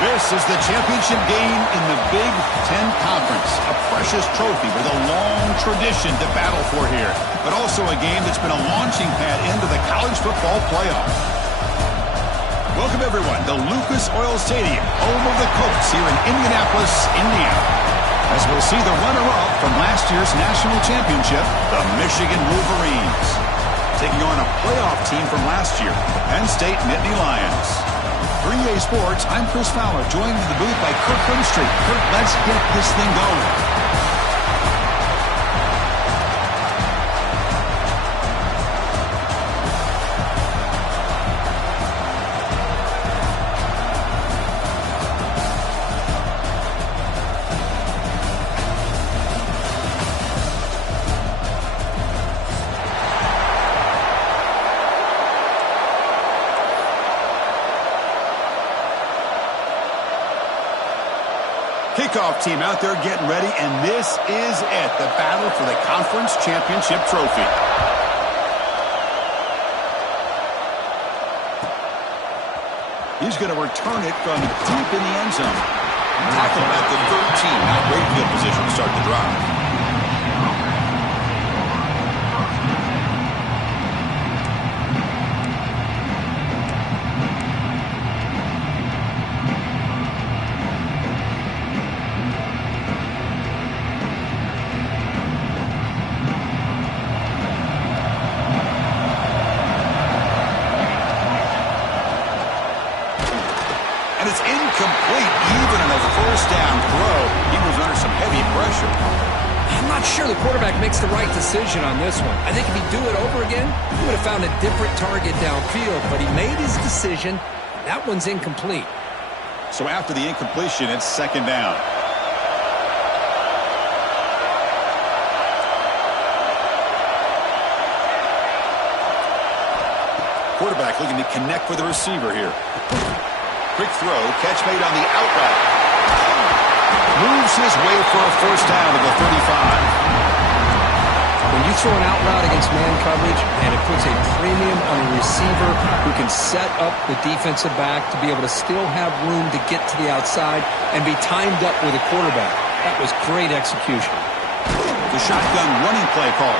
This is the championship game in the Big Ten Conference. A precious trophy with a long tradition to battle for here. But also a game that's been a launching pad into the college football playoff. Welcome, everyone, to Lucas Oil Stadium, home of the Colts here in Indianapolis, Indiana. As we'll see the runner-up from last year's national championship, the Michigan Wolverines, taking on a playoff team from last year, the Penn State Nittany Lions. 3A Sports, I'm Chris Fowler, joined in the booth by Kirk Street. Kirk, let's get this thing going. Kickoff team out there getting ready, and this is it, the battle for the conference championship trophy. He's going to return it from deep in the end zone. Tackled at the 13. Now great field position to start the drive. And it's incomplete, even on a first down throw. He was under some heavy pressure. I'm not sure the quarterback makes the right decision on this one. I think if he'd do it over again, he would have found a different target downfield. But he made his decision. That one's incomplete. So after the incompletion, it's second down. Quarterback looking to connect with the receiver here. Quick throw, catch made on the out route. Moves his way for a first down to the 35. When you throw an out route against man coverage, and it puts a premium on a receiver who can set up the defensive back to be able to still have room to get to the outside and be timed up with a quarterback. That was great execution. The shotgun running play call.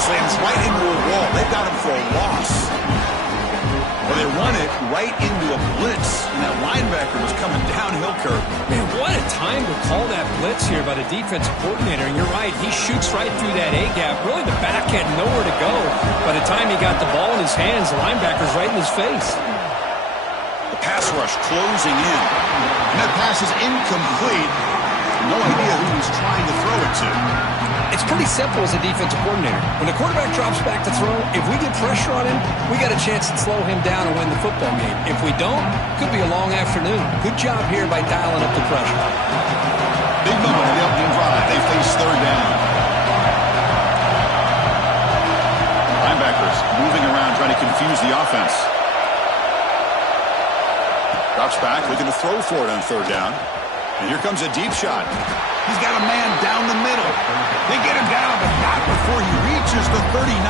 Slams right into a wall. They've got him for a loss. Well, they run it right into a blitz, and that linebacker was coming downhill, Kirk. Man, what a time to call that blitz here by the defensive coordinator. And you're right, he shoots right through that A-gap. Really, the back had nowhere to go. By the time he got the ball in his hands, the linebacker's right in his face. The pass rush closing in. And that pass is incomplete. No idea who he's trying to throw it to. It's pretty simple as a defensive coordinator. When the quarterback drops back to throw, if we get pressure on him, we got a chance to slow him down and win the football game. If we don't, could be a long afternoon. Good job here by dialing up the pressure. Big moment in the opening drive. They face third down. Linebackers moving around, trying to confuse the offense. Drops back, looking to throw for it on third down. And here comes a deep shot. He's got a man down the middle. They get him down, but not before he reaches the 39.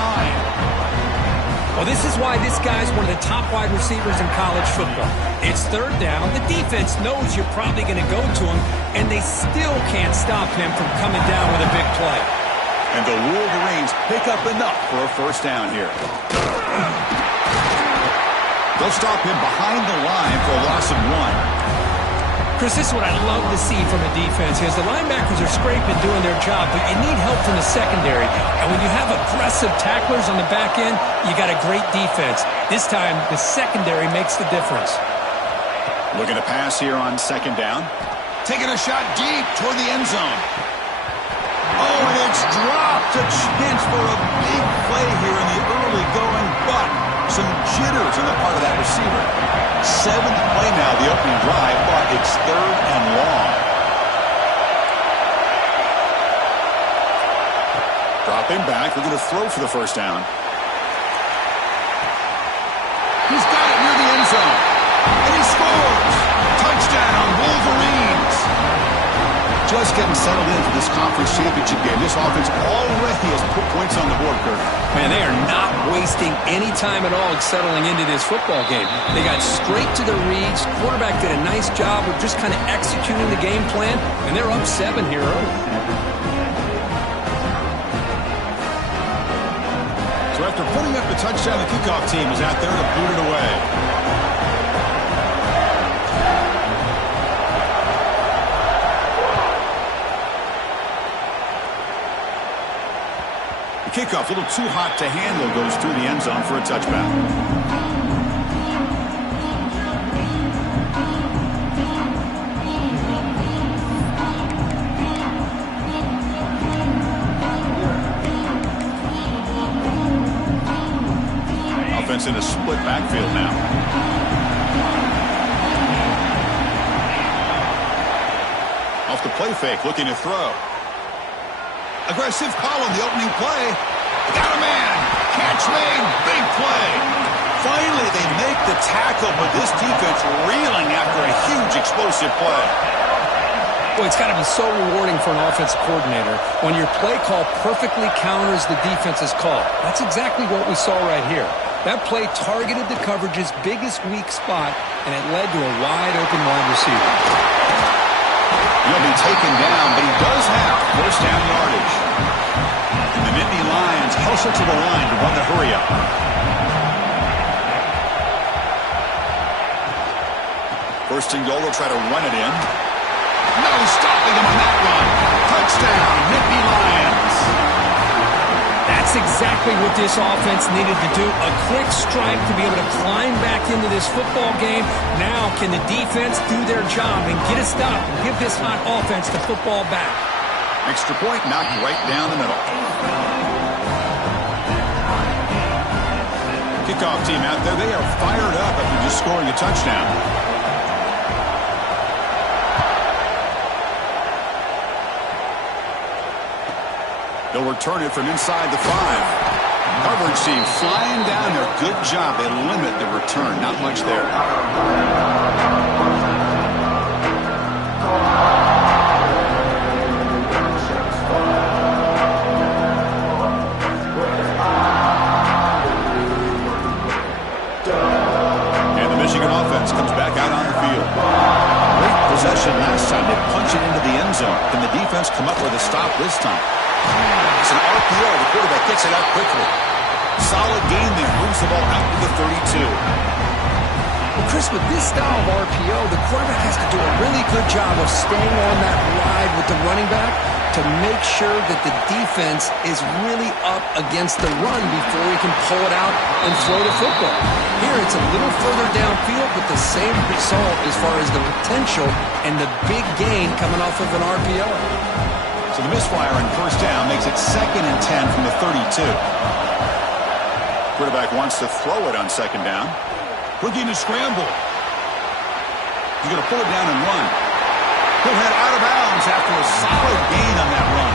Well, this is why this guy's one of the top wide receivers in college football. It's third down. The defense knows you're probably going to go to him, and they still can't stop him from coming down with a big play. And the Wolverines pick up enough for a first down here. They'll stop him behind the line for a loss of 1. Chris, this is what I love to see from a defense is the linebackers are scraping, doing their job, but you need help from the secondary. And when you have aggressive tacklers on the back end, you got a great defense. This time, the secondary makes the difference. Looking to pass here on second down. Taking a shot deep toward the end zone. Oh, and it's dropped. A chance for a big play here in the early going, but some jitters on the part of that receiver. Seventh play now, the opening drive, but it's third and long. Dropping back, we're going to throw for the first down. He's got it near the end zone, and he scores. Touchdown, Wolverines. Just getting settled into this conference championship game. This offense already has put points on the board, Kirk. Man, they are not wasting any time at all settling into this football game. They got straight to the reads. Quarterback did a nice job of just kind of executing the game plan, and they're up 7 here early. So after putting up the touchdown, the kickoff team is out there to boot it away. The kickoff, a little too hot to handle, goes through the end zone for a touchback. Offense in a split backfield now. Off the play fake, looking to throw. Aggressive call on the opening play. Got a man. Catch made. Big play. Finally, they make the tackle, but this defense reeling after a huge explosive play. Boy, it's got to be so rewarding for an offensive coordinator when your play call perfectly counters the defense's call. That's exactly what we saw right here. That play targeted the coverage's biggest weak spot, and it led to a wide-open wide receiver. He'll be taken down, but he does have first down yardage. And the Nittany Lions hustle to the line to run the hurry-up. First and goal, they'll try to run it in. No stopping him on that run. Touchdown, Nittany Lions. That's exactly what this offense needed to do. A quick strike to be able to climb back into this football game. Now can the defense do their job and get a stop and give this hot offense the football back? Extra point knocked right down the middle. Kickoff team out there. They are fired up after just scoring a touchdown. They'll return it from inside the 5. Coverage team flying down there. Good job. They limit the return. Not much there. And the Michigan offense comes back out on the field. Great possession last time. They punch it into the end zone. Can the defense come up with a stop this time? It's an RPO. The quarterback gets it out quickly. Solid gain there. Moves the ball out to the 32. Well, Chris, with this style of RPO, the quarterback has to do a really good job of staying on that ride with the running back to make sure that the defense is really up against the run before he can pull it out and throw the football. Here, it's a little further downfield, but the same result as far as the potential and the big gain coming off of an RPO. So the misfire on first down makes it 2nd and 10 from the 32. Quarterback wants to throw it on 2nd down. Looking to scramble. He's going to pull it down and run. He'll head out of bounds after a solid gain on that run.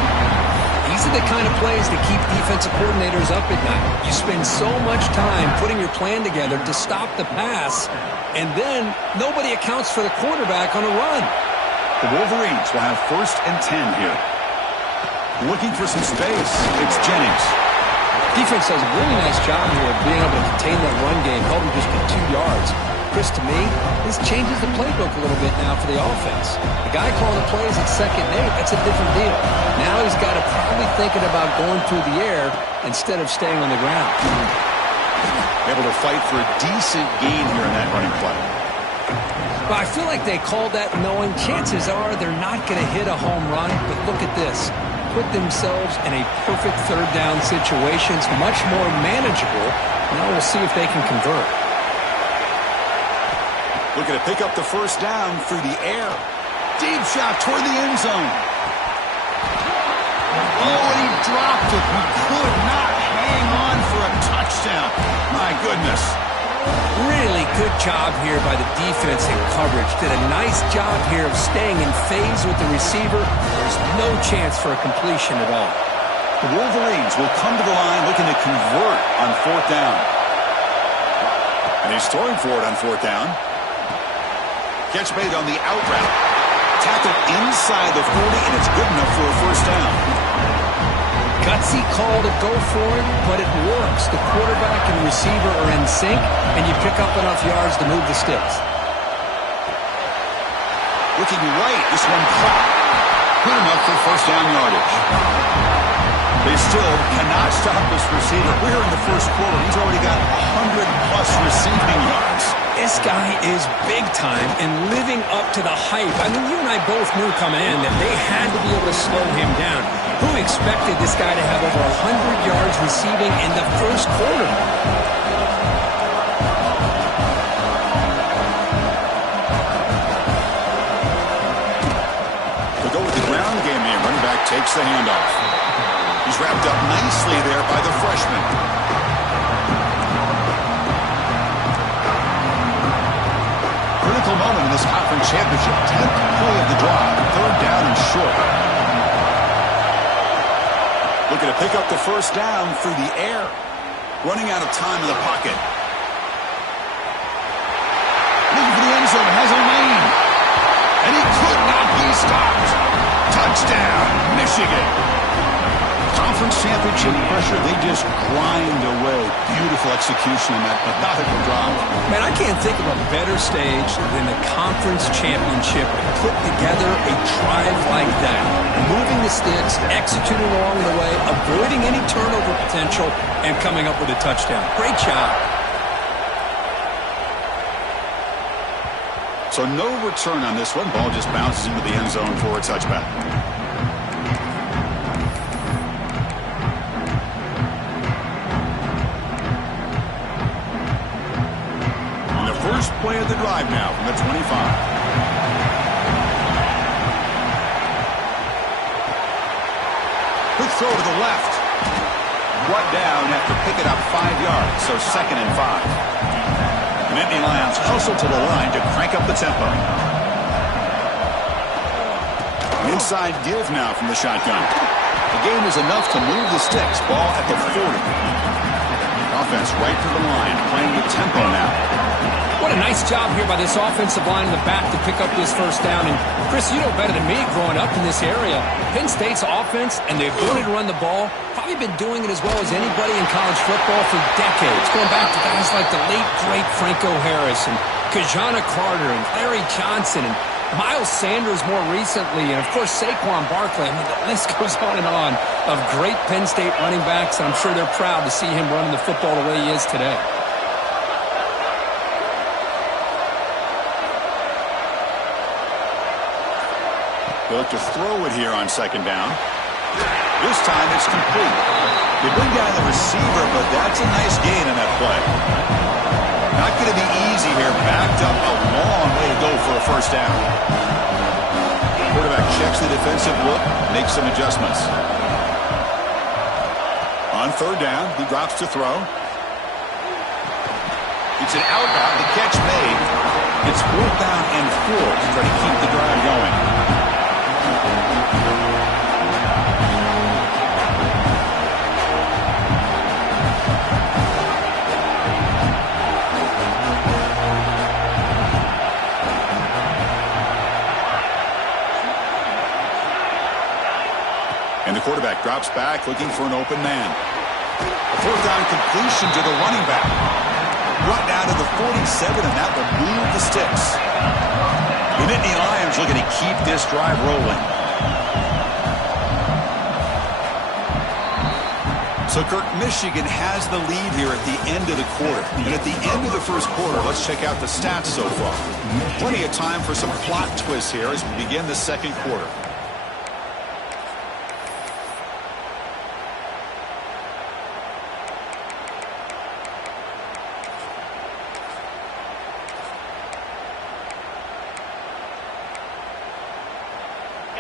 These are the kind of plays that keep defensive coordinators up at night. You spend so much time putting your plan together to stop the pass, and then nobody accounts for the quarterback on a run. The Wolverines will have 1st and 10 here. Looking for some space. It's Jennings. Defense does a really nice job here of being able to contain that run game, held him just for 2 yards. Chris, to me, this changes the playbook a little bit now for the offense. The guy calling the plays at 2nd and 8, that's a different deal. Now he's got to probably thinking about going through the air instead of staying on the ground. Able to fight for a decent gain here in that running play. Well, I feel like they called that knowing chances are they're not going to hit a home run, but look at this. Put themselves in a perfect 3rd down situation. It's much more manageable. Now we'll see if they can convert. Looking to pick up the 1st down through the air. Deep shot toward the end zone. Oh, and he dropped it. He could not hang on for a touchdown. My goodness. Really good job here by the defense in coverage. Did a nice job here of staying in phase with the receiver. There's no chance for a completion at all. The Wolverines will come to the line looking to convert on 4th down. And he's throwing for it on 4th down. Catch made on the out route. Tackled inside the 40, and it's good enough for a 1st down. Gutsy call to go for it, but it works. The quarterback and receiver are in sync, and you pick up enough yards to move the sticks. Looking right, this one caught. Good enough for first down yardage. They still cannot stop this receiver. We're in the first quarter. He's already got 100-plus receiving yards. This guy is big time and living up to the hype. I mean, you and I both knew coming in that they had to be able to slow him down. Who expected this guy to have over 100 yards receiving in the first quarter? To go with the ground game here, running back takes the handoff. He's wrapped up nicely there by the freshman. Critical moment in this conference championship. 10th play of the drive. Third down and short. Looking to pick up the first down through the air. Running out of time in the pocket. Looking for the end zone. Has a lane. And he could not be stopped. Touchdown, Michigan. Conference championship pressure, they just grind away. Beautiful execution on that methodical drive. Man, I can't think of a better stage than the conference championship to put together a drive like that. Moving the sticks, executing along the way, avoiding any turnover potential, and coming up with a touchdown. Great job. So no return on this one. Ball just bounces into the end zone for a touchback. First play of the drive now from the 25. Quick throw to the left. Brought down after picking up 5 yards, so 2nd and 5. The Nittany Lions hustle to the line to crank up the tempo. Inside give now from the shotgun. The game is enough to move the sticks. Ball at the 40. Offense right to the line, playing with tempo now. What a nice job here by this offensive line in the back to pick up this first down. And, Chris, you know better than me growing up in this area. Penn State's offense and the ability to run the ball, probably been doing it as well as anybody in college football for decades. Going back to guys like the late, great Franco Harris and Kajana Carter and Larry Johnson and Miles Sanders more recently. And, of course, Saquon Barkley. I mean, the list goes on and on of great Penn State running backs. And I'm sure they're proud to see him running the football the way he is today. They look to throw it here on 2nd down. This time it's complete. They bring down the receiver, but that's a nice gain on that play. Not going to be easy here. Backed up a long way to go for a first down. Quarterback checks the defensive look, makes some adjustments. On 3rd down, he drops to throw. It's an outbound. The catch made. It's 4th down and 4 to try to keep the drive going. And the quarterback drops back, looking for an open man. A 4th down completion to the running back. Brought down to the 47, and that will move the sticks. The Nittany Lions looking to keep this drive rolling. So, Kirk, Michigan has the lead here at the end of the quarter. And at the end of the first quarter, let's check out the stats so far. Plenty of time for some plot twists here as we begin the second quarter.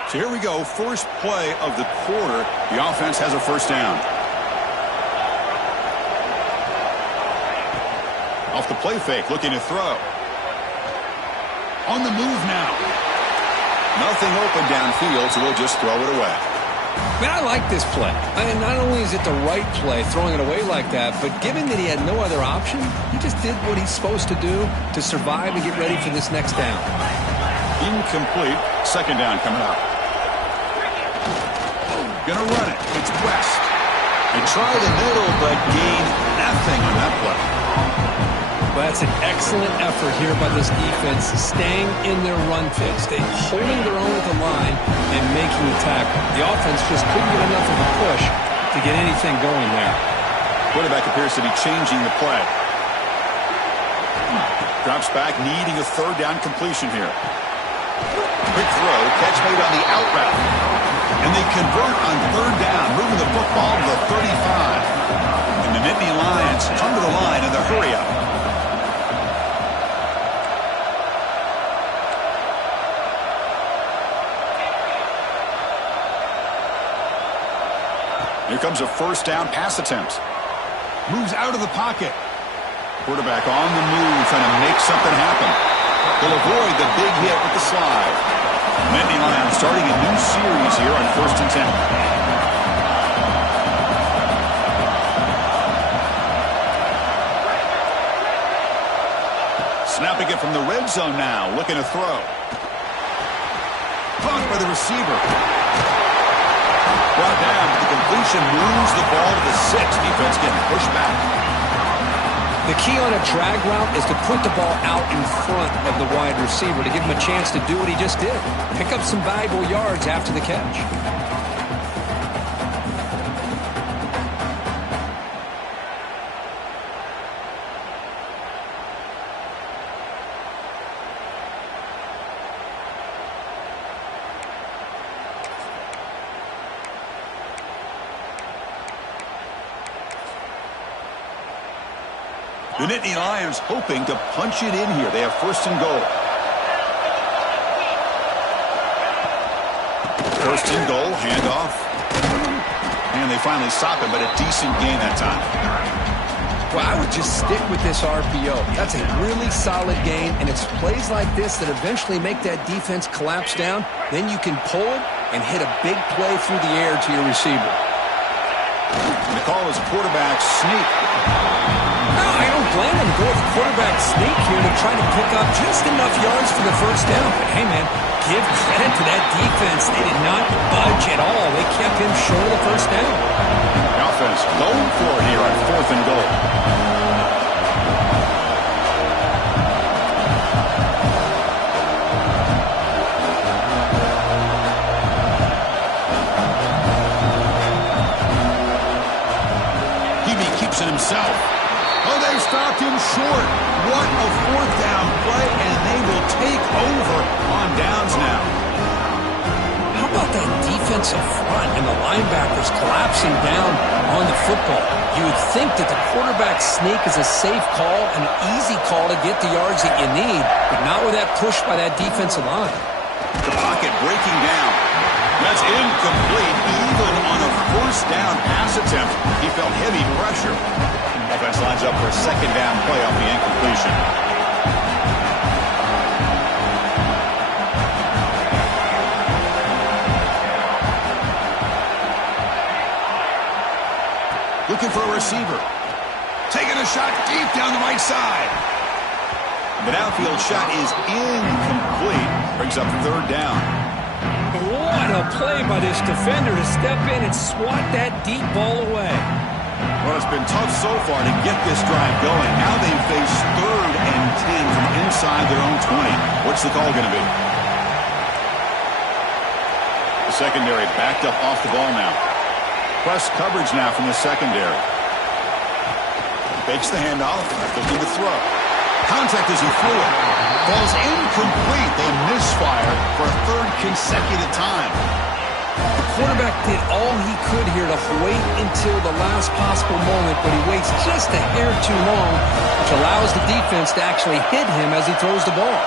So here we go, first play of the quarter. The offense has a first down. Off the play fake, looking to throw. On the move now. Nothing open downfield, so we'll just throw it away. Man, I like this play. I mean, not only is it the right play, throwing it away like that, but given that he had no other option, he just did what he's supposed to do to survive and get ready for this next down. Incomplete. Second down coming up. Gonna run it. It's West. They try the middle, but gain nothing on that play. Well, that's an excellent effort here by this defense, staying in their run fits. They're holding their own at the line and making the tackle. The offense just couldn't get enough of a push to get anything going there. Quarterback appears to be changing the play. Drops back, needing a third down completion here. Quick throw, catch made on the out route. And they convert on third down, moving the football to the 35. And the Nittany Lions come to the line in the hurry-up. Here comes a first down pass attempt. Moves out of the pocket. Quarterback on the move, trying to make something happen. He'll avoid the big hit with the slide. Nittany Lions starting a new series here on 1st and 10. Snapping it from the red zone now, looking to throw. Caught by the receiver. Brought down, but the completion moves the ball to the 6. Defense getting pushed back. The key on a drag route is to put the ball out in front of the wide receiver to give him a chance to do what he just did. Pick up some valuable yards after the catch. The Nittany Lions hoping to punch it in here. They have 1st and goal. 1st and goal, handoff. And they finally stop it, but a decent gain that time. Well, I would just stick with this RPO. That's a really solid gain, and it's plays like this that eventually make that defense collapse down. Then you can pull it and hit a big play through the air to your receiver. And the call is quarterback sneak. No, I don't blame him to go with quarterback sneak here to try to pick up just enough yards for the first down. But hey, man, give credit to that defense. They did not budge at all. They kept him short of the first down. The offense going for it here on 4th and goal. Keeps it himself. Oh, they stopped him short. What a 4th down play, and they will take over on downs now. How about that defensive front and the linebackers collapsing down on the football? You would think that the quarterback sneak is a safe call, an easy call to get the yards that you need, but not with that push by that defensive line. The pocket breaking down. That's incomplete, even on a 1st down pass attempt. He felt heavy pressure. Offense lines up for a 2nd down play off the incompletion. Looking for a receiver. Taking a shot deep down the right side. The downfield shot is incomplete. Brings up 3rd down. What a play by this defender to step in and swat that deep ball away. Well, it's been tough so far to get this drive going. Now they face 3rd and 10 from inside their own 20. What's the call going to be? The secondary backed up off the ball now. Press coverage now from the secondary. Fakes the handoff, looking to throw. Contact as he threw it. Ball's incomplete. They misfire for a 3rd consecutive time. The quarterback did all he could here to wait until the last possible moment, but he waits just a hair too long, which allows the defense to actually hit him as he throws the ball.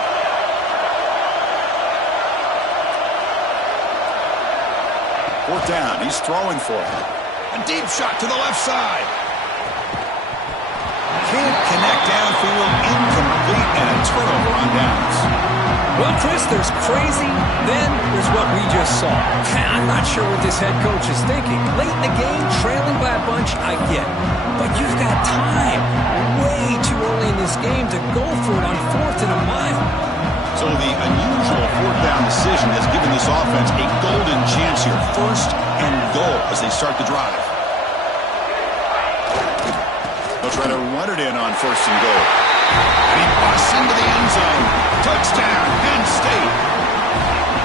4th down. He's throwing for it. A deep shot to the left side. Can't connect downfield, incomplete, and a turnover on downs. Well, Chris, there's crazy, then there's what we just saw. I'm not sure what this head coach is thinking. Late in the game, trailing by a bunch, I get. But you've got time, way too early in this game, to go for it on 4th and a mile. So the unusual 4th down decision has given this offense a golden chance here. 1st and goal as they start the drive. They'll try to run it in on 1st and goal. And he busts into the end zone. Touchdown, Penn State.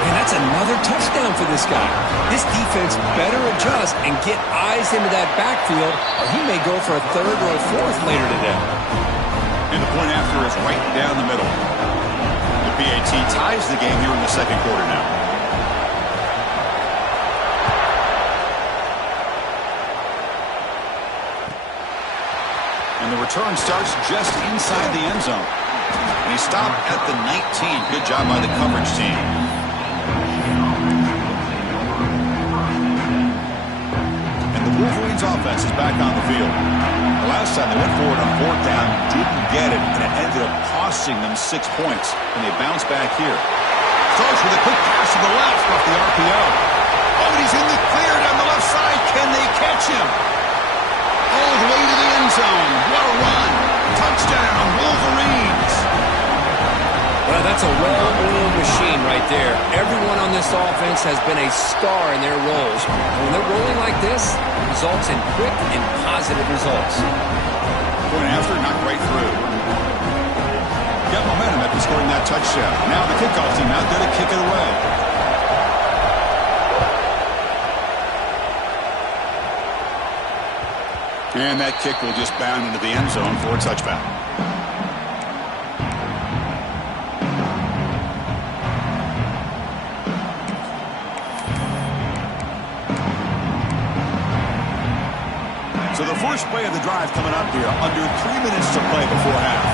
And that's another touchdown for this guy. This defense better adjust and get eyes into that backfield, or he may go for a 3rd or a 4th later today. And the point after is right down the middle. The PAT ties the game here in the 2nd quarter now. And the return starts just inside the end zone. And he stopped at the 19. Good job by the coverage team. And the Wolverines offense is back on the field. The last time they went forward on 4th down, didn't get it, and it ended up costing them 6 points. And they bounce back here. Throws with a quick pass to the left off the RPO. Oh, and he's in the clear down the left side. Can they catch him? All the way to the end zone. What a run. Touchdown, Wolverines. Well, that's a well-oiled machine right there. Everyone on this offense has been a star in their roles. And when they're rolling like this, it results in quick and positive results. Point after, knocked right through. Got momentum after scoring that touchdown. Now the kickoff team out there to kick it away. And that kick will just bound into the end zone for a touchback. So the first play of the drive coming up here. Under 3 minutes to play before half.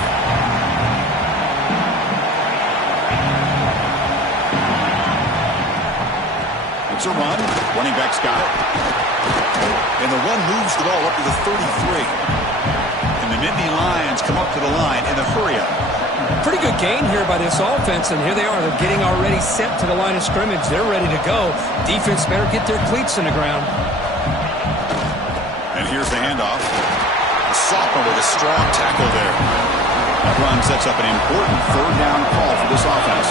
It's a run. Running back's got it. And the run moves the ball up to the 33. And the Nittany Lions come up to the line in a hurry-up. Pretty good gain here by this offense, and here they are. They're getting already set to the line of scrimmage. They're ready to go. Defense better get their cleats in the ground. And here's the handoff. A sophomore with a strong tackle there. That run sets up an important 3rd down call for this offense.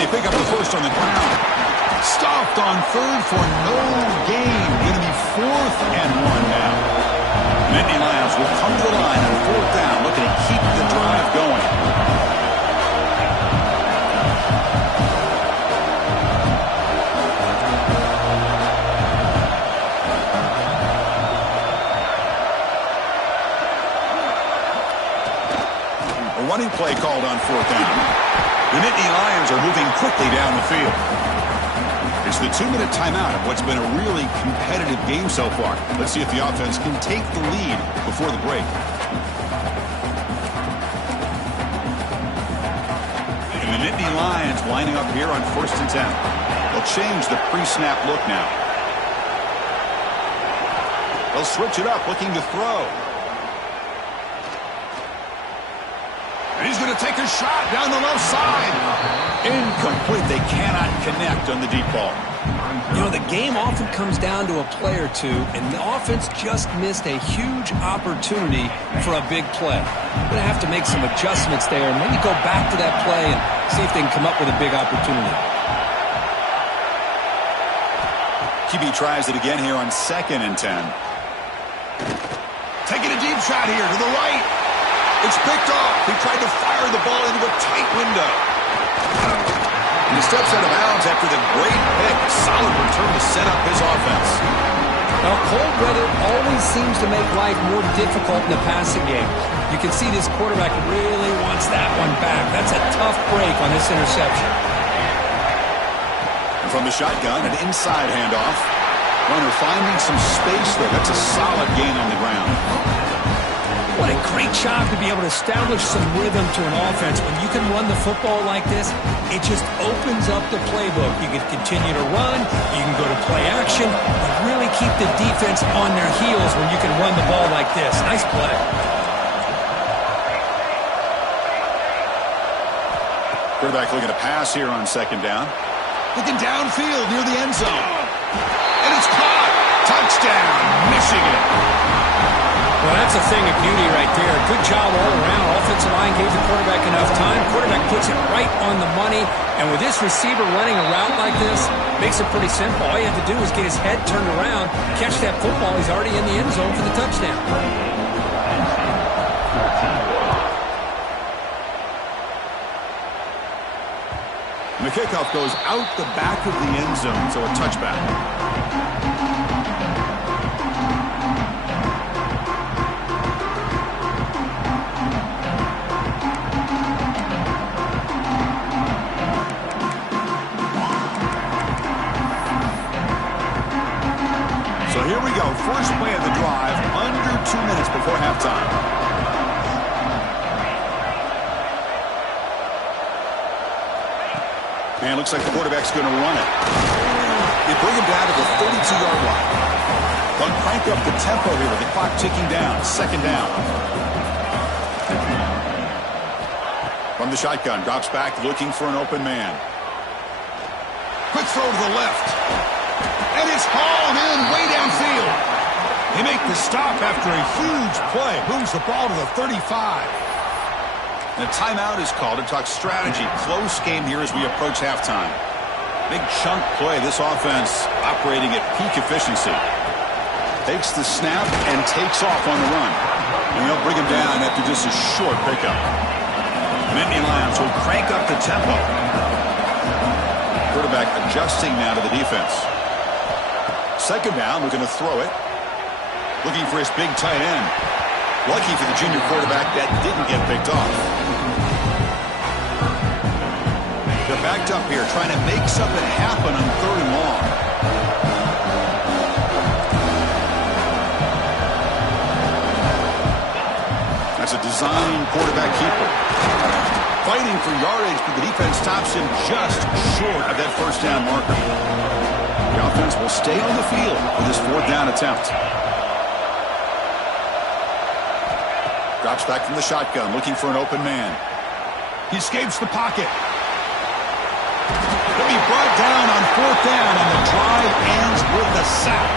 They pick up the first on the ground. Stopped on 3rd for no gain. Going to be 4th and 1 now. Nittany Lions will come to the line on 4th down, looking to keep the drive going. A running play called on 4th down. The Nittany Lions are moving quickly down the field. It's the 2-minute timeout of what's been a really competitive game so far. Let's see if the offense can take the lead before the break. And the Nittany Lions lining up here on 1st and 10. They'll change the pre-snap look now. They'll switch it up, looking to throw. And he's going to take a shot down the left side. Incomplete. They cannot connect on the deep ball. You know, the game often comes down to a play or two, and the offense just missed a huge opportunity for a big play. They're going to have to make some adjustments there and maybe go back to that play and see if they can come up with a big opportunity. QB tries it again here on 2nd and 10. Taking a deep shot here to the right. It's picked off. He tried to fire the ball into a tight window. And he steps out of bounds after the great pick. Solid return to set up his offense. Now, cold weather always seems to make life more difficult in the passing game. You can see this quarterback really wants that one back. That's a tough break on this interception. And from the shotgun, an inside handoff. Runner finding some space there. That's a solid gain on the ground. What a great job to be able to establish some rhythm to an offense. When you can run the football like this, it just opens up the playbook. You can continue to run, you can go to play action, but really keep the defense on their heels when you can run the ball like this. Nice play. Quarterback looking to pass here on 2nd down. Looking downfield near the end zone. And it's caught. Touchdown, Michigan. Well, that's a thing of beauty right there. Good job all around. Offensive line gave the quarterback enough time. Quarterback puts it right on the money. And with this receiver running a route like this, makes it pretty simple. All you have to do is get his head turned around, catch that football. He's already in the end zone for the touchdown. And the kickoff goes out the back of the end zone, so a touchback. So here we go, first play of the drive, under 2 minutes before halftime. And it looks like the quarterback's going to run it. They bring him down to the 32-yard line. They'll crank up the tempo here with the clock ticking down. Second down. From the shotgun, drops back looking for an open man. Quick throw to the left. And it's hauled in way downfield. They make the stop after a huge play. Moves the ball to the 35. And a timeout is called to talk strategy. Close game here as we approach halftime. Big chunk play. This offense operating at peak efficiency. Takes the snap and takes off on the run. And they'll bring him down after just a short pickup. Nittany Lions will crank up the tempo. Quarterback adjusting now to the defense. Second down, we're going to throw it. Looking for his big tight end. Lucky for the junior quarterback that didn't get picked off. They're backed up here trying to make something happen on third and long. That's a design quarterback keeper. Fighting for yardage, but the defense stops him just short of that first down marker. The offense will stay on the field for this fourth down attempt. Drops back from the shotgun, looking for an open man. He escapes the pocket. He'll be brought down on fourth down, and the drive ends with a sack.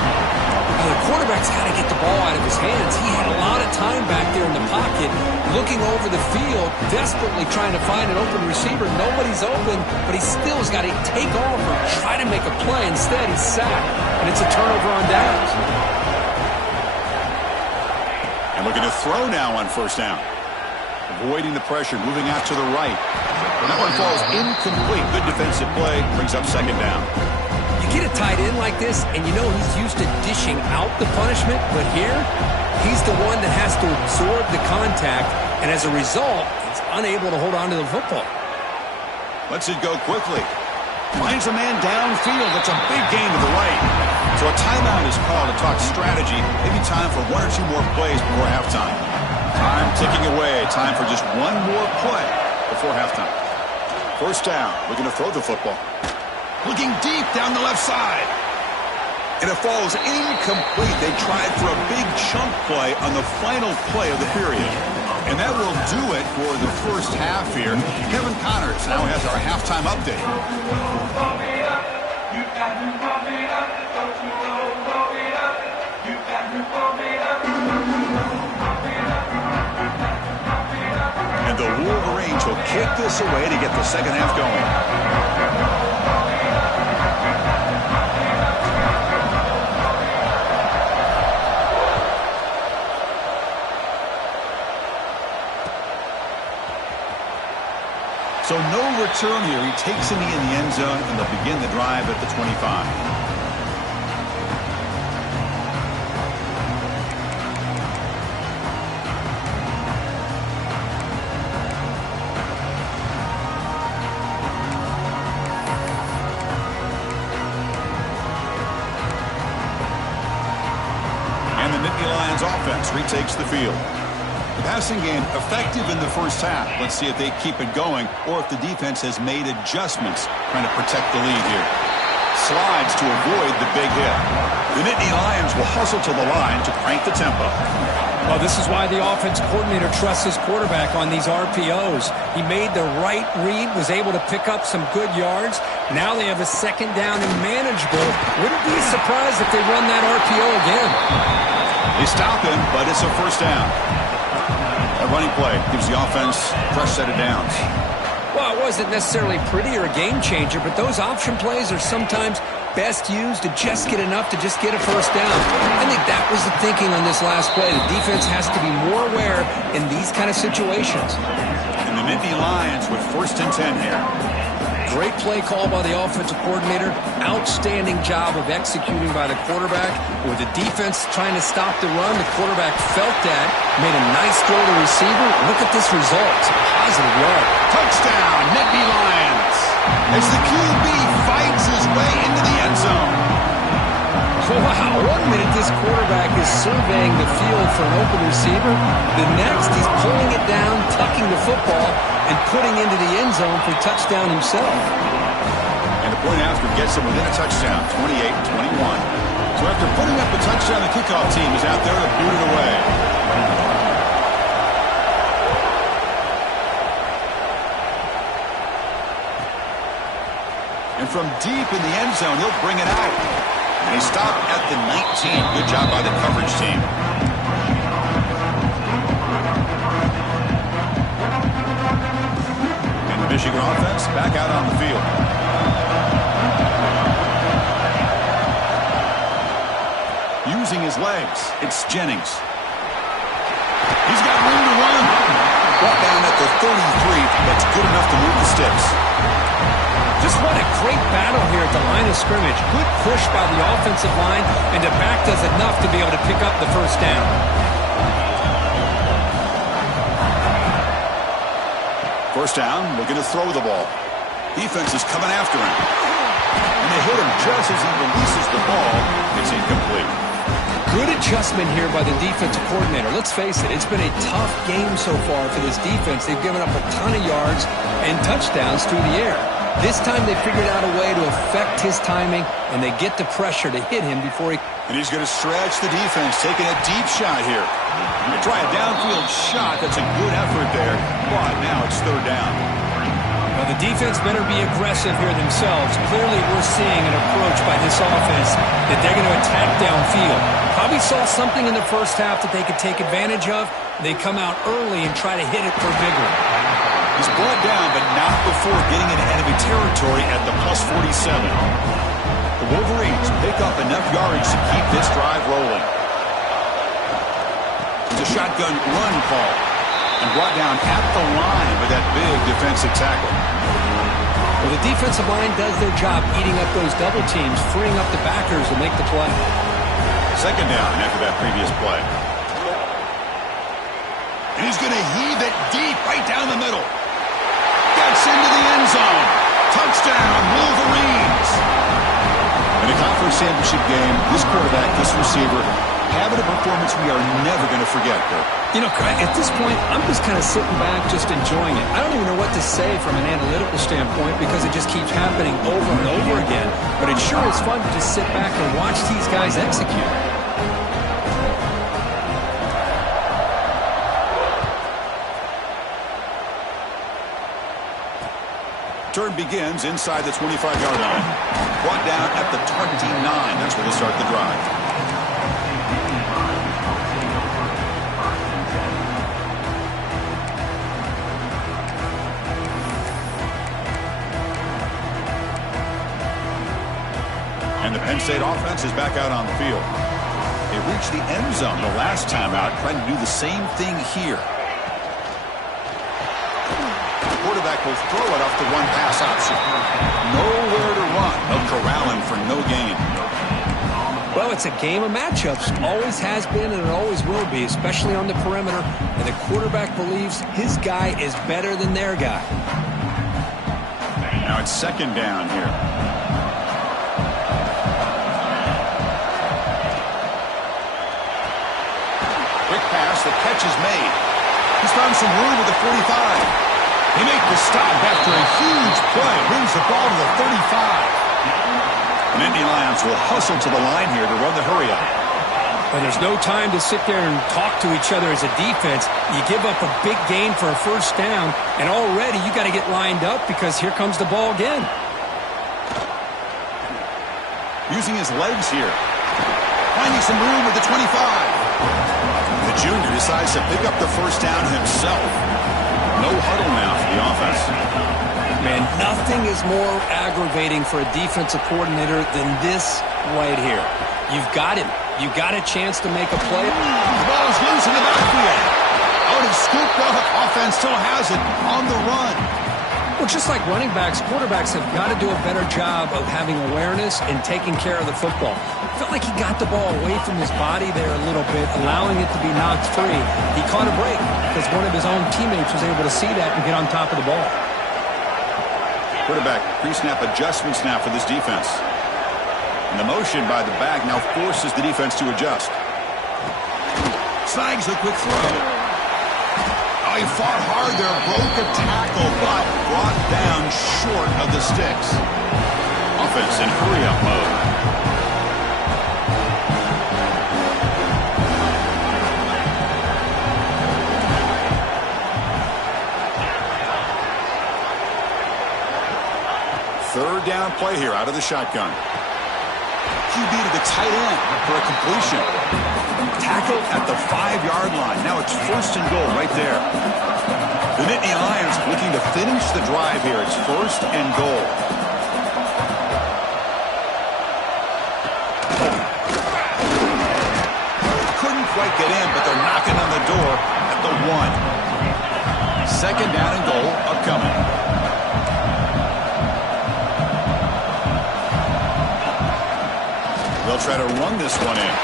Now, the quarterback's got to get the ball out of his hands. He had a lot of time back there in the pocket, looking over the field, desperately trying to find an open receiver. Nobody's open, but he still has got to take off or try to make a play. Instead, he's sacked, and it's a turnover on downs. And looking to throw now on first down. Avoiding the pressure, moving out to the right. And that one falls incomplete. Good defensive play, brings up second down. You get a tight end like this, and you know he's used to dishing out the punishment, but here, he's the one that has to absorb the contact, and as a result, he's unable to hold on to the football. Lets it go quickly. Finds a man downfield. That's a big gain to the right. So a timeout is called to talk strategy. Maybe time for one or two more plays before halftime. Time ticking away. Time for just one more play before halftime. First down. Looking to throw the football. Looking deep down the left side. And it falls incomplete. They tried for a big chunk play on the final play of the period. And that will do it for the first half here. Kevin Connors now has our halftime update. And the Wolverines will kick this away to get the second half going. So no return here. He takes a knee in the end zone, and they'll begin the drive at the 25. And the Nittany Lions offense retakes the field. The passing game effective in the first half. Let's see if they keep it going or if the defense has made adjustments trying to protect the lead here. Slides to avoid the big hit. The Nittany Lions will hustle to the line to crank the tempo. Well, this is why the offense coordinator trusts his quarterback on these RPOs. He made the right read, was able to pick up some good yards. Now they have a second down and manageable. Wouldn't be surprised if they run that RPO again. They stop him, but it's a first down. A running play gives the offense a fresh set of downs. Well, it wasn't necessarily pretty or a game changer, but those option plays are sometimes best used to just get enough to just get a first down. I think that was the thinking on this last play. The defense has to be more aware in these kind of situations. And the Nittany Lions with 1st and 10 here. Great play call by the offensive coordinator. Outstanding job of executing by the quarterback. With the defense trying to stop the run, the quarterback felt that, made a nice throw to the receiver. Look at this result. It's a positive yard. Touchdown, Nittany Lions. As the QB fights his way into the end zone. Wow, 1 minute this quarterback is surveying the field for an open receiver. The next, he's pulling it down, tucking the football, and putting into the end zone for touchdown himself. And the point after gets him within a touchdown, 28-21. So after putting up a touchdown, the kickoff team is out there to boot it away. And from deep in the end zone, he'll bring it out. And he stopped at the 19. Good job by the coverage team. And the Michigan offense back out on the field. Using his legs, it's Jennings. He's got room to run. Brought down at the 33. That's good enough to move the sticks. Just what a great battle here at the line of scrimmage. Good push by the offensive line, and the back does enough to be able to pick up the first down. First down, looking to throw the ball. Defense is coming after him. And they hit him just as he releases the ball. It's incomplete. Good adjustment here by the defensive coordinator. Let's face it, it's been a tough game so far for this defense. They've given up a ton of yards and touchdowns through the air. This time they figured out a way to affect his timing, and they get the pressure to hit him before he... And he's going to stretch the defense, taking a deep shot here. They try a downfield shot. That's a good effort there, but now it's third down. Well, the defense better be aggressive here themselves. Clearly we're seeing an approach by this offense that they're going to attack downfield. Probably saw something in the first half that they could take advantage of. They come out early and try to hit it for bigger. He's brought down, but not before getting into enemy territory at the plus 47. The Wolverines pick up enough yardage to keep this drive rolling. It's a shotgun run call. And brought down at the line with that big defensive tackle. Well, the defensive line does their job eating up those double teams, freeing up the backers to make the play. Second down after that previous play. And he's going to heave it deep right down the middle. Gets into the end zone. Touchdown, Wolverines. In a conference championship game, this quarterback, this receiver, having a performance we are never going to forget, Kirk. You know, at this point, I'm just kind of sitting back, just enjoying it. I don't even know what to say from an analytical standpoint because it just keeps happening over and over again. But it sure is fun to just sit back and watch these guys execute. Turn begins inside the 25-yard line. Brought down at the 29. That's where they start the drive. And the Penn State offense is back out on the field. They reached the end zone the last time out, trying to do the same thing here. The quarterback will throw it off the one-pass option. Nowhere to run. They'll corral him for no gain. Well, it's a game of matchups. Always has been and it always will be, especially on the perimeter. And the quarterback believes his guy is better than their guy. Now it's second down here. Quick pass, the catch is made. He's found some room at the 45. They make the stop after a huge play. Brings the ball to the 35. And Nittany Lions will hustle to the line here to run the hurry-up. But there's no time to sit there and talk to each other as a defense. You give up a big gain for a first down, and already you got to get lined up because here comes the ball again. Using his legs here. Finding some room at the 25. The junior decides to pick up the first down himself. No huddle now for the offense. Man, nothing is more aggravating for a defensive coordinator than this right here. You've got him. You've got a chance to make a play. The ball is loose in the backfield. Out and scooped up. Offense still has it on the run. Well, just like running backs, quarterbacks have got to do a better job of having awareness and taking care of the football. Felt like he got the ball away from his body there a little bit, allowing it to be knocked free. He caught a break because one of his own teammates was able to see that and get on top of the ball. Quarterback pre-snap adjustments now for this defense. And the motion by the back now forces the defense to adjust. Snags a quick throw. Oh, he fought hard there, broke a tackle, but brought down short of the sticks. Offense in hurry-up mode. Third down play here out of the shotgun. QB to the tight end for a completion. Tackle at the 5-yard line. Now it's first and goal right there. The Nittany Lions looking to finish the drive here. It's first and goal. Couldn't quite get in, but they're knocking on the door at the 1. Second down and goal upcoming. They'll try to run this one in.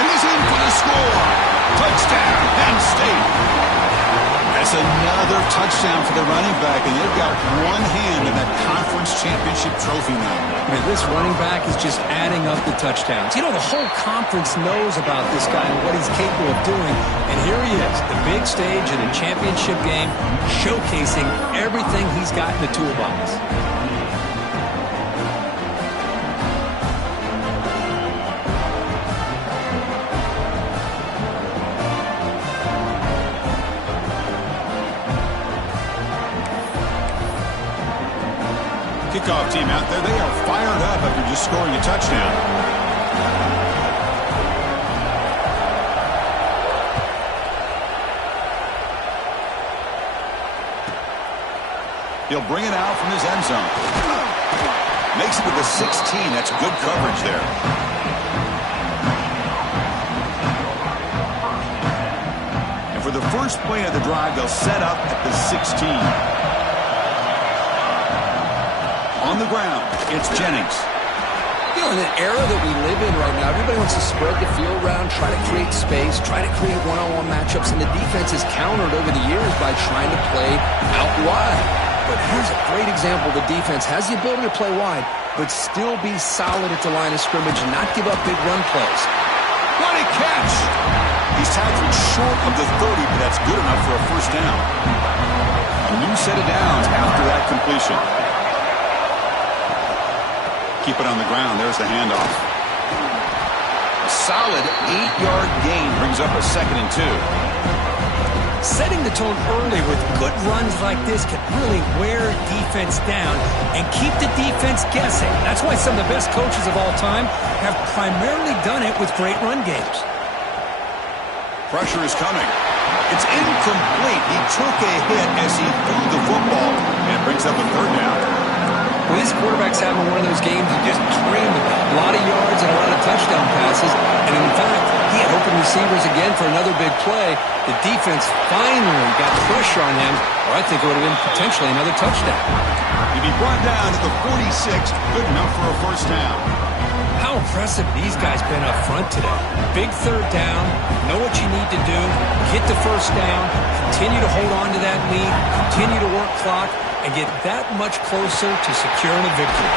And he's in for the score. Touchdown, Penn State. That's another touchdown for the running back, and they've got one hand in that conference championship trophy now. I mean, this running back is just adding up the touchdowns. You know, the whole conference knows about this guy and what he's capable of doing. And here he is, the big stage in a championship game, showcasing everything he's got in the toolbox. Kickoff team out there, they are fired up after just scoring a touchdown. He'll bring it out from his end zone. Makes it to the 16. That's good coverage there. And for the first play of the drive, they'll set up at the 16. On the ground, it's Jennings. You know, in an era that we live in right now, everybody wants to spread the field around, try to create space, try to create one-on-one matchups, and the defense has countered over the years by trying to play out wide. But here's a great example. The defense has the ability to play wide, but still be solid at the line of scrimmage and not give up big run plays. What a catch! He's tackled short of the 30, but that's good enough for a first down. A new set of downs after that completion. Keep it on the ground. There's the handoff. A solid 8-yard gain brings up a 2nd and 2. Setting the tone early with good runs like this can really wear defense down and keep the defense guessing. That's why some of the best coaches of all time have primarily done it with great run games. Pressure is coming. It's incomplete. He took a hit as he threw the football, and it brings up a 3rd down. Well, this quarterback's having one of those games you just dreamed about. A lot of yards and a lot of touchdown passes. And in fact, he had open receivers again for another big play. The defense finally got pressure on him, or I think it would have been potentially another touchdown. He'd be brought down at the 46, good enough for a first down. How impressive these guys been up front today. Big 3rd down, know what you need to do, get the first down, continue to hold on to that lead, continue to work clock, and get that much closer to securing a victory.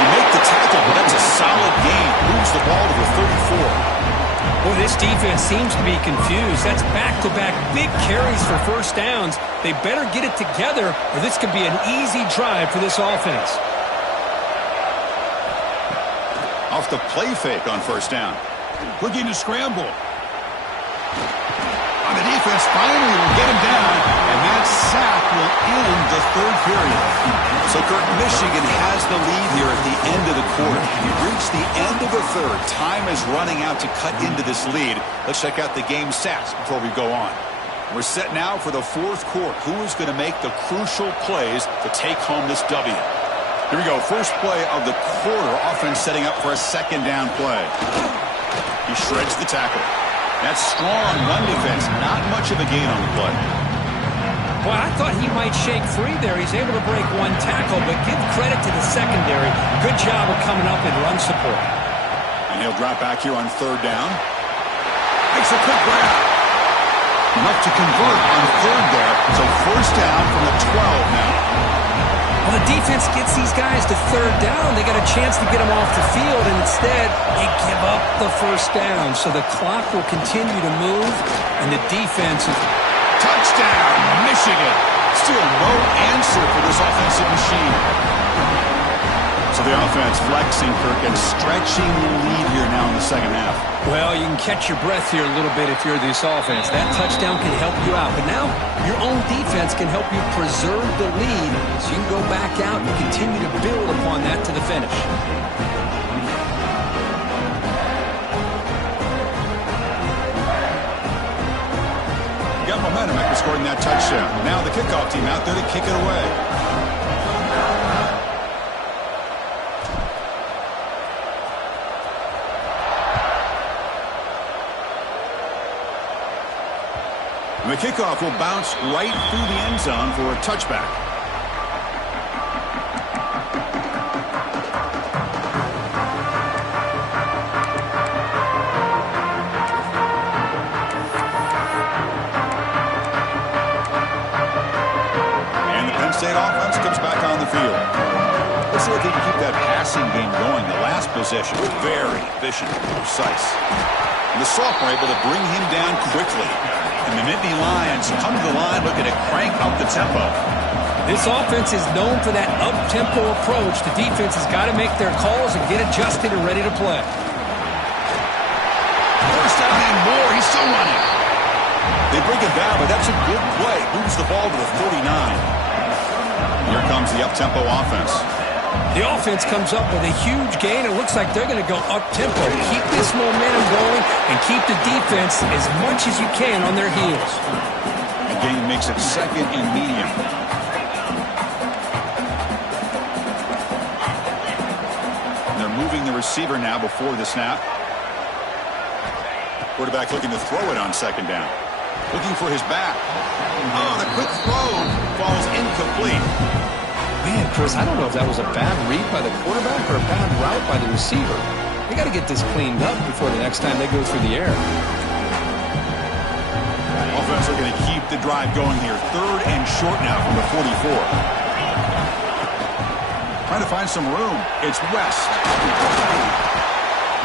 They make the tackle, but that's a solid gain. Moves the ball to the 34. Boy, this defense seems to be confused. That's back-to-back big carries for first downs. They better get it together, or this could be an easy drive for this offense. Off the play fake on first down. Looking to scramble. On the defense finally will get him down, and that sack will end the third period. So, Kirk, Michigan has the lead here at the end of the quarter. We've reached the end of the third. Time is running out to cut into this lead. Let's check out the game stats before we go on. We're set now for the fourth quarter. Who is going to make the crucial plays to take home this W? Here we go. First play of the quarter. Offense setting up for a second down play. He shreds the tackle. That's strong run defense. Not much of a gain on the play. Boy, I thought he might shake free there. He's able to break one tackle, but give credit to the secondary. Good job of coming up in run support. And he'll drop back here on third down. Makes a quick grab. Enough to convert on third there. So first down from the 12 now. Well, the defense gets these guys to third down. They got a chance to get them off the field, and instead they give up the first down. So the clock will continue to move, and the defense is... Touchdown, Michigan. Still no answer for this offensive machine. So the offense flexing, Kirk, and stretching the lead here now in the second half. Well, you can catch your breath here a little bit if you're this offense. That touchdown can help you out. But now your own defense can help you preserve the lead so you can go back out and continue to build upon that to the finish. Got momentum after scoring that touchdown. Now the kickoff team out there to kick it away. And the kickoff will bounce right through the end zone for a touchback. And the Penn State offense comes back on the field. Let's see if they can keep that passing game going. The last possession was very efficient and precise. And the sophomore able to bring him down quickly. And the Nittany Lions come to the line looking to crank up the tempo. This offense is known for that up-tempo approach. The defense has got to make their calls and get adjusted and ready to play. First down and more. He's still running. They bring him down, but that's a good play. Moves the ball to the 39. Here comes the up-tempo offense. The offense comes up with a huge gain. It looks like they're going to go up-tempo. Keep this momentum going and keep the defense as much as you can on their heels. The gain makes it second and medium. And they're moving the receiver now before the snap. Quarterback looking to throw it on second down. Looking for his back. Oh, the quick throw falls incomplete. Man, Chris, I don't know if that was a bad read by the quarterback or a bad route by the receiver. They got to get this cleaned up before the next time they go through the air. Offense are going to keep the drive going here. Third and short now from the 44. Trying to find some room. It's West.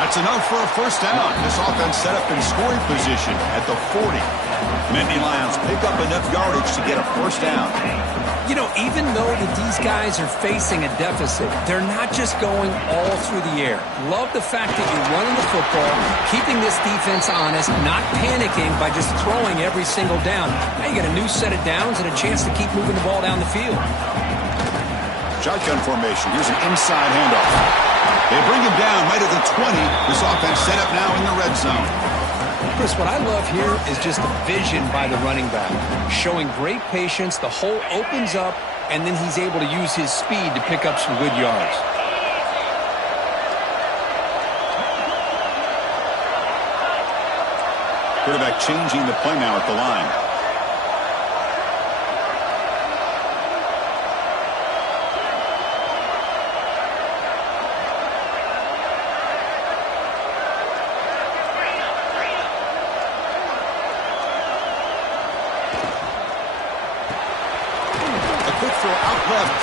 That's enough for a first down. This offense set up in scoring position at the 40. Nittany Lions pick up enough yardage to get a first down. You know, even though that these guys are facing a deficit, they're not just going all through the air. Love the fact that you're running the football, keeping this defense honest, not panicking by just throwing every single down. Now you got a new set of downs and a chance to keep moving the ball down the field. Shotgun formation. Here's an inside handoff. They bring him down right at the 20. This offense set up now in the red zone. Chris, what I love here is just the vision by the running back. Showing great patience, the hole opens up, and then he's able to use his speed to pick up some good yards. Quarterback changing the play now at the line.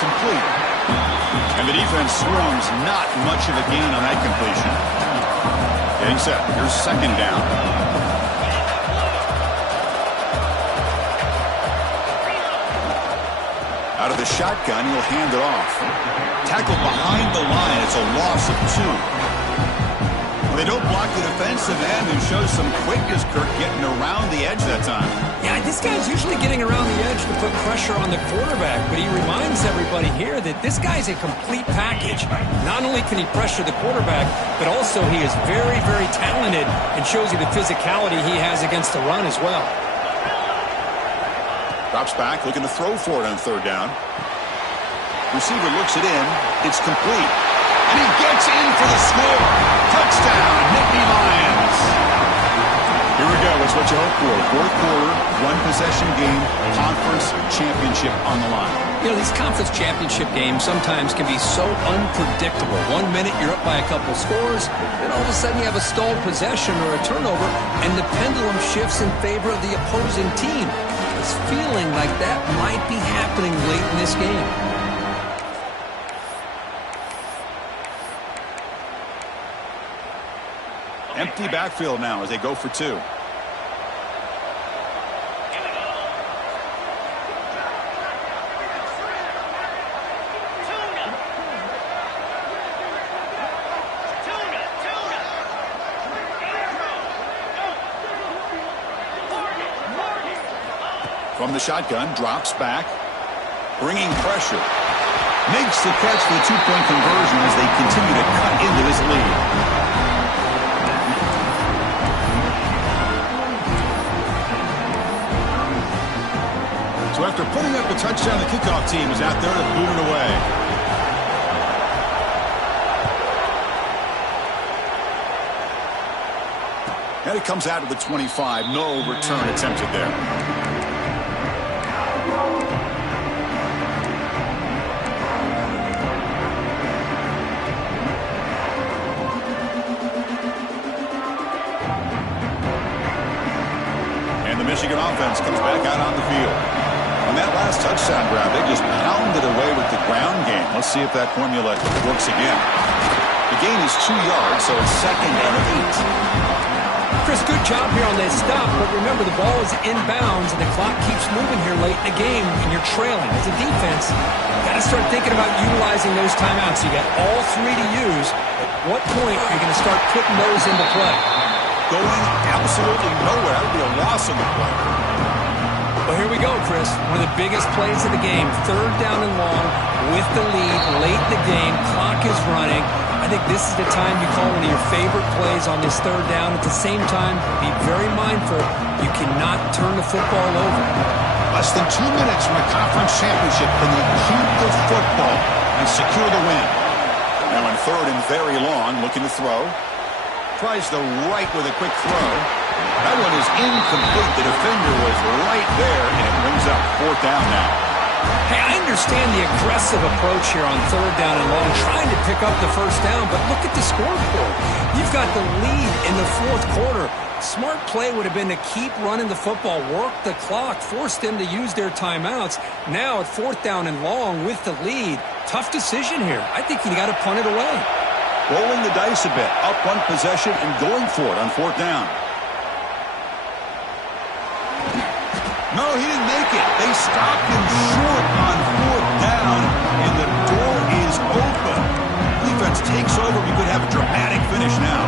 Complete. And the defense swarms, not much of a gain on that completion. Getting set. Here's second down. Out of the shotgun, he'll hand it off. Tackled behind the line. It's a loss of 2. They don't block the defensive end who shows some quickness, Kirk, getting around the edge that time. Yeah, this guy's usually getting around the edge to put pressure on the quarterback, but he reminds everybody here that this guy's a complete package. Not only can he pressure the quarterback, but also he is very, very talented and shows you the physicality he has against the run as well. Drops back, looking to throw for it on third down. Receiver looks it in. It's complete. And he gets in for the score. Touchdown, Nittany Lions. Here we go. It's what you hope for. Fourth quarter, one-possession game, conference championship on the line. You know, these conference championship games sometimes can be so unpredictable. 1 minute you're up by a couple scores, then all of a sudden you have a stalled possession or a turnover, and the pendulum shifts in favor of the opposing team. It's feeling like that might be happening late in this game. Empty backfield now as they go for two. From the shotgun, drops back, bringing pressure. Makes the catch for the two-point conversion as they continue to cut into this lead. So after putting up a touchdown, the kickoff team is out there to boot it away. And it comes out of the 25. No return attempted there. And the Michigan offense comes back out on the field. On that last touchdown grab, they just pounded away with the ground game. Let's see if that formula works again. The gain is 2 yards, so it's 2nd and 8. Chris, good job here on this stop, but remember the ball is inbounds and the clock keeps moving here late in the game and you're trailing. As a defense, got to start thinking about utilizing those timeouts. You got all 3 to use. At what point are you going to start putting those into play? Going absolutely nowhere. That would be a loss on the play. Well, here we go, Chris. One of the biggest plays of the game. 3rd down and long with the lead late in the game. Clock is running. I think this is the time you call one of your favorite plays on this 3rd down. At the same time, be very mindful. You cannot turn the football over. Less than 2 minutes from a conference championship. Can they keep the football and secure the win? Now in 3rd and very long, looking to throw. Tries the right with a quick throw. That one is incomplete. The defender was right there, and it brings up 4th down now. Hey, I understand the aggressive approach here on 3rd down and long, trying to pick up the 1st down, but look at the scoreboard. You've got the lead in the 4th quarter. Smart play would have been to keep running the football, work the clock, force them to use their timeouts. Now at 4th down and long with the lead, tough decision here. I think you got to punt it away. Rolling the dice a bit, up one possession and going for it on 4th down. No, he didn't make it. They stopped him short on 4th down, and the door is open. Defense takes over. We could have a dramatic finish now.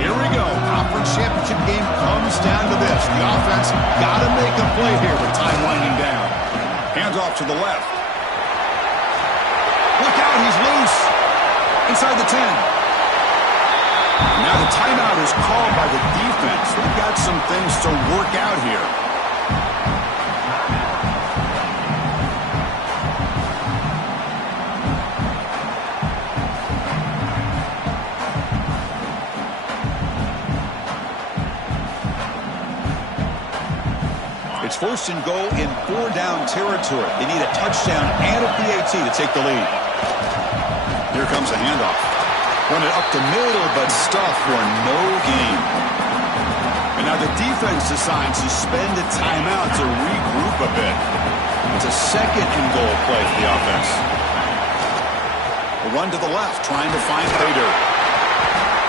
Here we go. Conference championship game comes down to this. The offense got to make a play here with time winding down. Hands off to the left. Look out, he's loose. Inside the 10. Now the timeout is called by the defense. They've got some things to work out here. It's 1st and goal in 4-down territory. They need a touchdown and a PAT to take the lead. Here comes a handoff. Run it up the middle, but stuffed for no gain. And now the defense decides to spend a timeout to regroup a bit. It's a 2nd and goal play for the offense. A run to the left, trying to find pay dirt.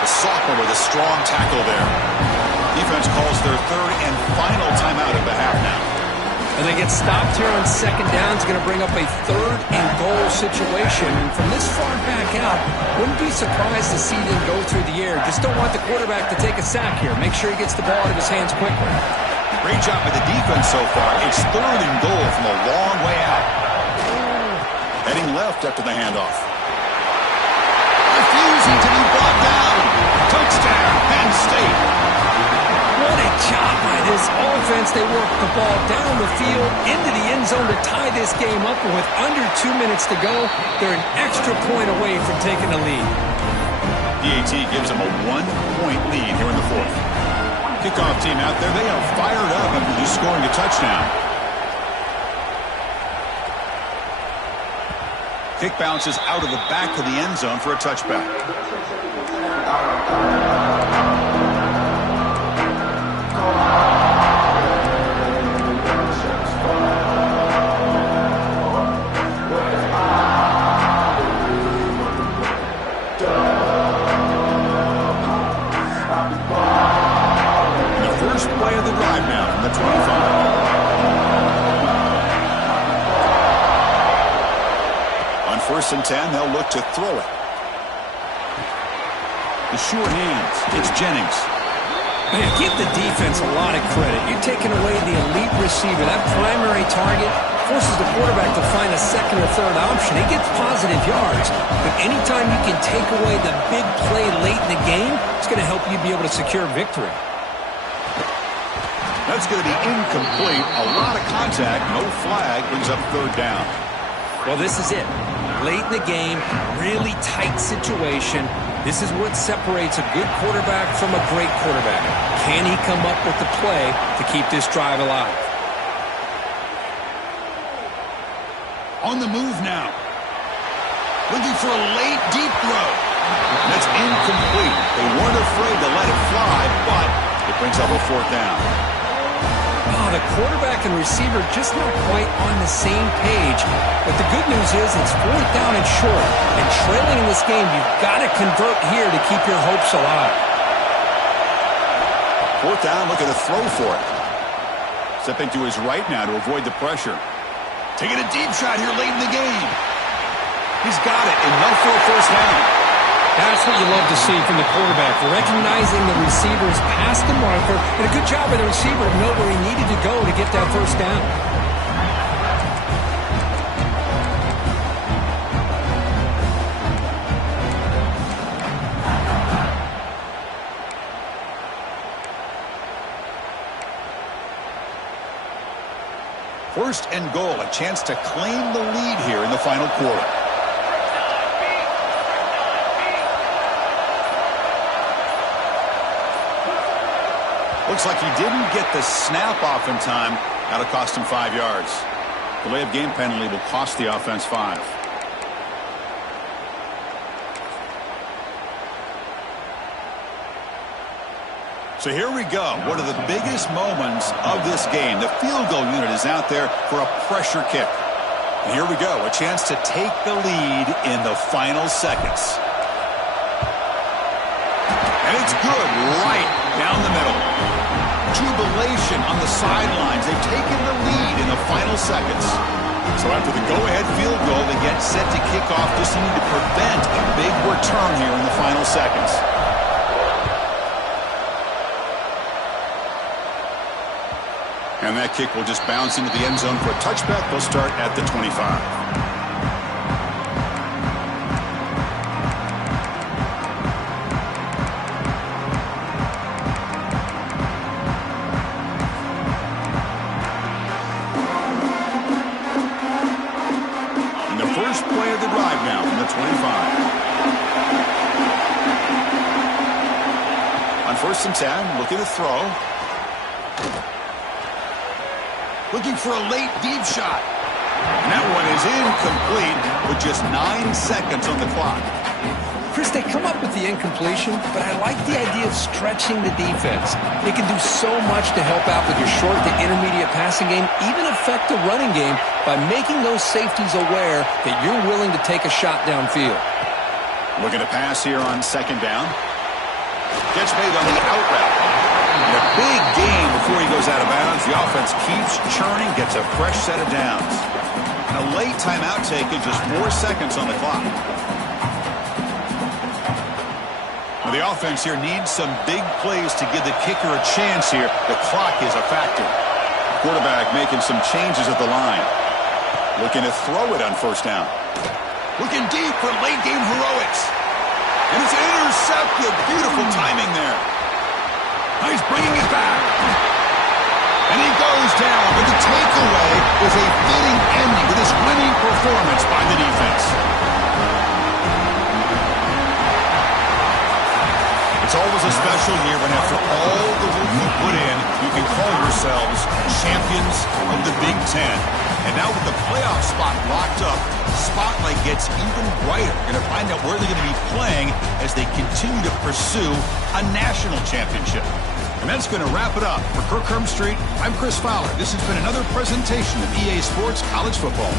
The sophomore with a strong tackle there. Defense calls their 3rd and final timeout of the half now. And they get stopped here on second down. It's going to bring up a 3rd and goal situation. And from this far back out, wouldn't be surprised to see them go through the air. Just don't want the quarterback to take a sack here. Make sure he gets the ball out of his hands quickly. Great job by the defense so far. It's 3rd and goal from a long way out. Heading left after the handoff. Refusing to be brought down. Touchdown, Penn State. What a job by this offense. They worked the ball down the field into the end zone to tie this game up. And with under 2 minutes to go, they're an extra point away from taking the lead. PAT gives them a 1-point lead here in the 4th. Kickoff team out there, they are fired up after just scoring a touchdown. Kick bounces out of the back of the end zone for a touchback. Play of the drive now from the 25. On 1st and 10, they'll look to throw it. The sure hands. It's Jennings. Man, give the defense a lot of credit. You're taking away the elite receiver. That primary target forces the quarterback to find a 2nd or 3rd option. He gets positive yards. But anytime you can take away the big play late in the game, it's going to help you be able to secure victory. That's going to be incomplete. A lot of contact. No flag. Brings up 3rd down. Well, this is it. Late in the game, really tight situation. This is what separates a good quarterback from a great quarterback. Can he come up with the play to keep this drive alive? On the move now. Looking for a late, deep throw. That's incomplete. They weren't afraid to let it fly, but it brings up a 4th down. Oh, the quarterback and receiver just not quite on the same page. But the good news is it's 4th down and short. And trailing in this game, you've got to convert here to keep your hopes alive. 4th down, looking to throw for it. Stepping to his right now to avoid the pressure. Taking a deep shot here late in the game. He's got it, enough for a 1st down. That's what you love to see from the quarterback, recognizing the receiver's past the marker, and a good job by the receiver to know where he needed to go to get that 1st down. First and goal, a chance to claim the lead here in the final quarter. Looks like he didn't get the snap off in time. That'll cost him 5 yards. Delay of game penalty will cost the offense 5. So here we go. One of the biggest moments of this game. The field goal unit is out there for a pressure kick. And here we go. A chance to take the lead in the final seconds. And it's good right down the middle. Jubilation on the sidelines. They've taken the lead in the final seconds. So after the go-ahead field goal, they get set to kick off, just need to prevent a big return here in the final seconds. And that kick will just bounce into the end zone for a touchback. They'll start at the 25. Play of the drive now from the 25. On 1st and 10, looking to throw. Looking for a late deep shot. And that one is incomplete with just 9 seconds on the clock. Chris, they come up with the incompletion, but I like the idea of stretching the defense. They can do so much to help out with your short to intermediate passing game, even affect the running game by making those safeties aware that you're willing to take a shot downfield. Looking to pass here on 2nd down. Catch made on the out route. And a big gain before he goes out of bounds. The offense keeps churning, gets a fresh set of downs. And a late timeout taken, just 4 seconds on the clock. Well, the offense here needs some big plays to give the kicker a chance here. The clock is a factor. Quarterback making some changes at the line. Looking to throw it on first down. Looking deep for late game heroics. And it's intercepted. Beautiful timing there. Now he's bringing it back. And he goes down. But the takeaway is a fitting ending to this winning performance by the defense. It's always a special year when after all the work you put in, you can call yourselves champions of the Big Ten. And now with the playoff spot locked up, the spotlight gets even brighter. We're going to find out where they're going to be playing as they continue to pursue a national championship. And that's going to wrap it up. For Kirk Street, I'm Chris Fowler. This has been another presentation of EA Sports College Football.